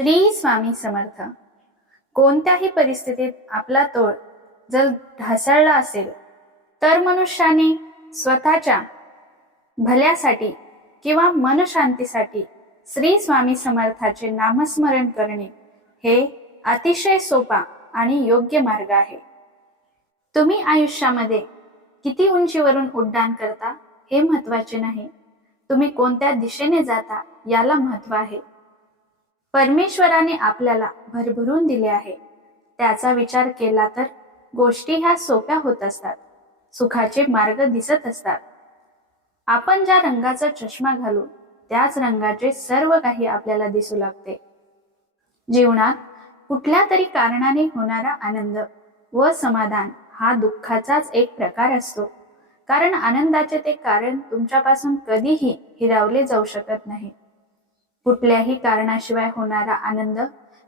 श्री स्वामी समर्थ. कोणत्याही परिस्थितीत आपला तोळ जर ढासळला असेल तर मनुष्याने स्वतःच्या भल्यासाठी किंवा मनशांतीसाठी श्री स्वामी समर्थाचे नामस्मरण करणे हे अतिशय सोपा आणि योग्य मार्ग आहे. तुम्ही आयुष्यामध्ये किती उंचीवरून उड्डाण करता हे महत्त्वाचे नाही. तुम्ही कोणत्या दिशेने जाता याला महत्त्व आहे. परमेश्वराने आपल्याला भरभरून दिले आहे. त्याचा विचार केला तर गोष्टी ह्या सोप्या होत असतात. सुखाचे मार्ग दिसत असतात. आपण ज्या रंगाचा चष्मा घालू त्याच रंगाचे सर्व काही आपल्याला दिसू लागते. जीवनात कुठल्या तरी कारणाने होणारा आनंद व समाधान हा दुःखाचाच एक प्रकार असतो. कारण आनंदाचे ते कारण तुमच्यापासून कधीही हिरावले जाऊ शकत नाही. कुठल्याही कारणाशिवाय होणारा आनंद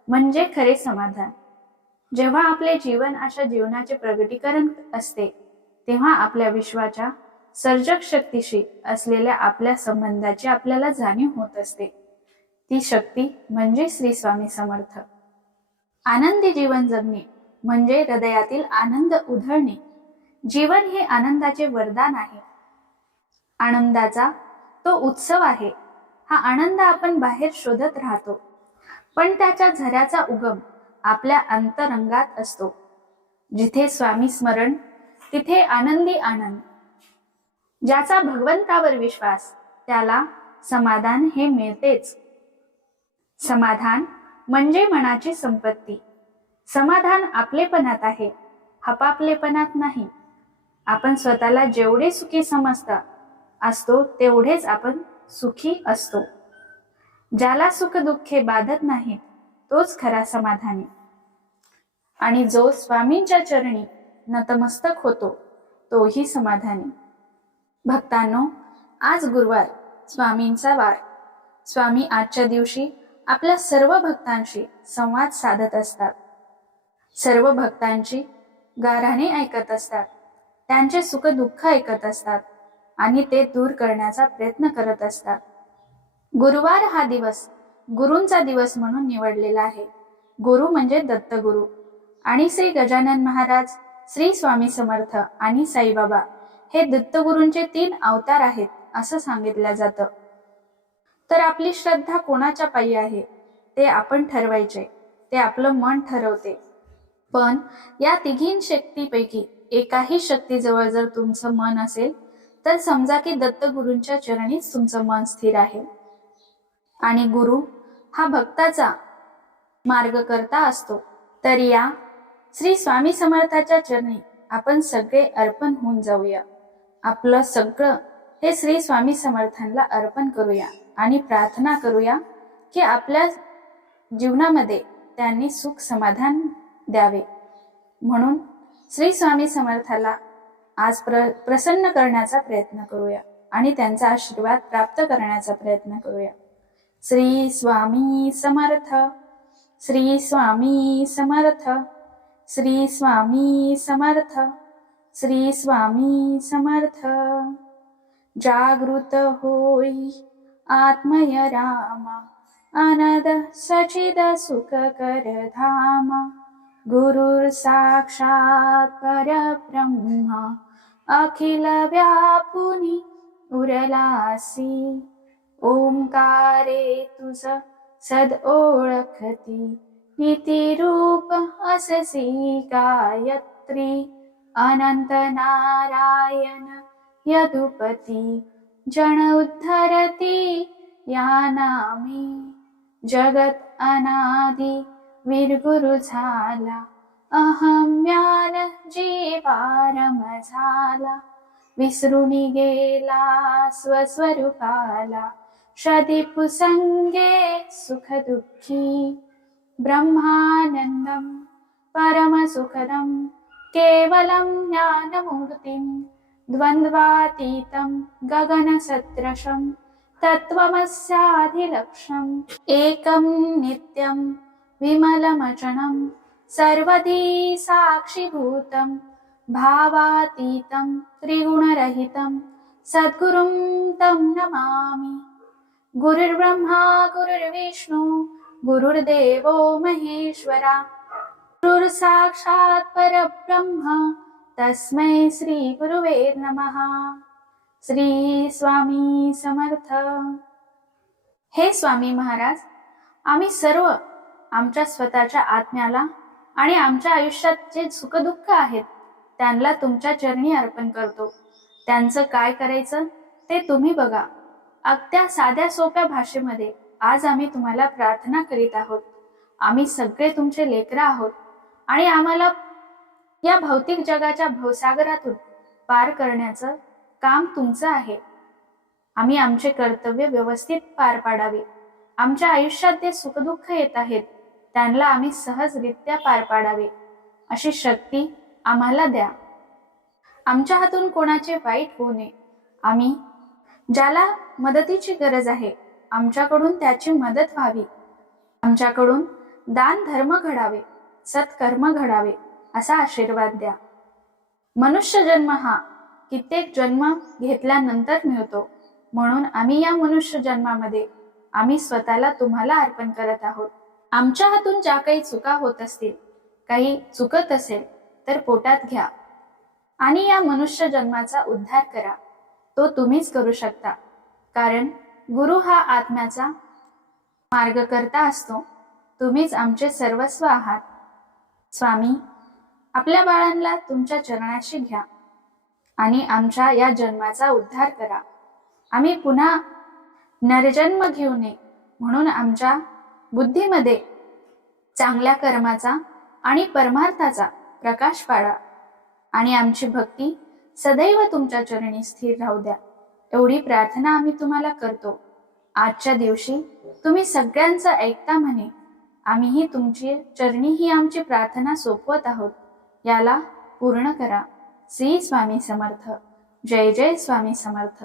म्हणजे खरे समाधान. जेव्हा आपले जीवन अशा जीवनाचे प्रगटीकरण असते तेव्हा आपल्या विश्वाच्या सर्जक शक्तीशी असलेल्या आपल्या संबंधाची आपल्याला जाणीव होत असते. ती शक्ती म्हणजे श्री स्वामी समर्थ. आनंदी जीवन जगणे म्हणजे हृदयातील आनंद उधळणे. जीवन हे आनंदाचे वरदान आहे. आनंदाचा तो उत्सव आहे. हा आनंद आपण बाहेर शोधत राहतो. पण त्याच्या झऱ्याचा उगम आपल्या अंतरंगात असतो. जिथे स्वामी स्मरण तिथे आनंदी आनंद. ज्याचा भगवंतावर विश्वास त्याला समाधान हे मिळतेच. समाधान म्हणजे मनाची संपत्ती. समाधान आपलेपणात आहे हपापलेपणात नाही. आपण स्वतःला जेवढे सुखी समजता असतो तेवढेच आपण सुखी असतो. ज्याला सुख दुःखे बाधत नाहीत तोच खरा समाधानी. आणि जो स्वामींच्या चरणी नतमस्तक होतो तोही समाधानी. भक्तांनो आज गुरुवार स्वामींचा वार. स्वामी आजच्या दिवशी आपल्या सर्व भक्तांशी संवाद साधत असतात. सर्व भक्तांची गाराणे ऐकत असतात. त्यांचे सुख दुःख ऐकत असतात. आणि ते दूर करण्याचा प्रयत्न करत असतात. गुरुवार हा दिवस गुरूंचा दिवस म्हणून निवडलेला आहे. गुरु म्हणजे दत्तगुरु. आणि श्री गजानन महाराज श्री स्वामी समर्थ आणि साईबाबा हे दत्तगुरूंचे तीन अवतार आहेत असं सांगितलं जातं. तर आपली श्रद्धा कोणाच्या पायी आहे? ते आपण ठरवायचे. ते आपलं मन ठरवते. पण या तिघीन शक्तीपैकी एकाही शक्तीजवळ जर तुमचं मन असेल तर समजा की दत्तगुरूंच्या चरणीच तुमचं मन स्थिर आहे. आणि गुरु हा भक्ताचा मार्ग करता असतो. तर या श्री स्वामी समर्थाच्या चरणी आपण सगळे अर्पण होऊन जाऊया. आपलं सगळं हे श्री स्वामी समर्थांना अर्पण करूया आणि प्रार्थना करूया की आपल्या जीवनामध्ये त्यांनी सुख समाधान द्यावे. म्हणून श्री स्वामी समर्थाला आज प्र प्रसन्न करण्याचा प्रयत्न करूया आणि त्यांचा आशीर्वाद प्राप्त करण्याचा प्रयत्न करूया. श्री स्वामी समर्थ श्री स्वामी समर्थ श्री स्वामी समर्थ श्री स्वामी समर्थ. जागृत होई आत्मय रामा आनद सचिद सुखकर धामा. गुरुर साक्षात परब्रह्मा अखिल व्यापुनी उरलासी. ओंकारे तुझ सद ओळखती नीतिरूप अससी गायत्री. अनंत नारायण यदुपती जन उद्धरती या नामी. जगत अनादि विरगुरु झाला अहम ज्ञान जीवारम झाला विसरुनी गेला स्वस्वरूपाला क्षदिपुसंगे सुख दुःखी ब्रह्मानन्दं परमसुखदं केवलं ज्ञानमूर्तिं द्वन्द्वातीतं गगनसदृशं तत्त्वमस्याधिलक्ष्यम् एकं नित्यं विमलमचनं सर्वदी साक्षिभूतं भावातीतं त्रिगुणरहितं सद्गुरुं तं नमामि। गुरुर्ब्रह्मा गुरुर्विष्णु गुरुर्देवो महेश्वरा। गुरुर्साक्षात् परब्रह्म तस्मै श्री गुरुवे नमः। श्री स्वामी समर्थ। हे स्वामी महाराज आम्ही सर्व आमच्या स्वतःच्या आत्म्याला आणि आमच्या आयुष्यात जे सुखदुःख आहेत त्यांना तुमच्या चरणी अर्पण करतो. त्यांचं काय करायचं ते तुम्ही बघा. अगद्या साध्या सोप्या भाषेमध्ये आज आम्ही तुम्हाला प्रार्थना करीत आहोत. आम्ही सगळे तुमचे लेकरं आहोत आणि आम्हाला या भौतिक जगाच्या भवसागरातून पार करण्याचं काम तुमचं आहे. आम्ही आमचे कर्तव्य व्यवस्थित पार पाडावे. आमच्या आयुष्यात जे सुखदुःख येत आहेत त्यांना आम्ही सहजरित्या पार पाडावे. अशी शक्ती आम्हाला द्या. आमच्या हातून कोणाचे वाईट होऊ नये. आम्ही ज्याला मदतीची गरज आहे आमच्याकडून त्याची मदत व्हावी. आमच्याकडून दान धर्म घडावे सत्कर्म घडावे असा आशीर्वाद द्या. मनुष्य जन्म हा कित्येक जन्म घेतल्यानंतर मिळतो. म्हणून आम्ही या मनुष्य जन्मामध्ये आम्ही स्वतःला तुम्हाला अर्पण करत आहोत. आमच्या हातून ज्या काही चुका होत असतील काही चुकत असेल तर पोटात घ्या. आणि या मनुष्य जन्माचा उद्धार करा. तो तुम्हीच करू शकता. कारण गुरु हा आत्म्याचा मार्गकर्ता असतो. तुम्हीच आमचे सर्वस्व आहात. स्वामी आपल्या बाळांना तुमच्या चरणाशी घ्या. आणि आमच्या या जन्माचा उद्धार करा. आम्ही पुन्हा नरजन्म घेऊ नये म्हणून आमच्या बुद्धीमध्ये चांगल्या कर्माचा आणि परमार्थाचा प्रकाश पाडा. आणि आमची भक्ती सदैव तुमच्या चरणी स्थिर राहू द्या. एवढी प्रार्थना आम्ही तुम्हाला करतो. आजच्या दिवशी तुम्ही सगळ्यांचं ऐकता म्हणे आम्हीही तुमची चरणी ही आमची प्रार्थना सोपवत आहोत. याला पूर्ण करा. श्री स्वामी समर्थ. जय जय स्वामी समर्थ.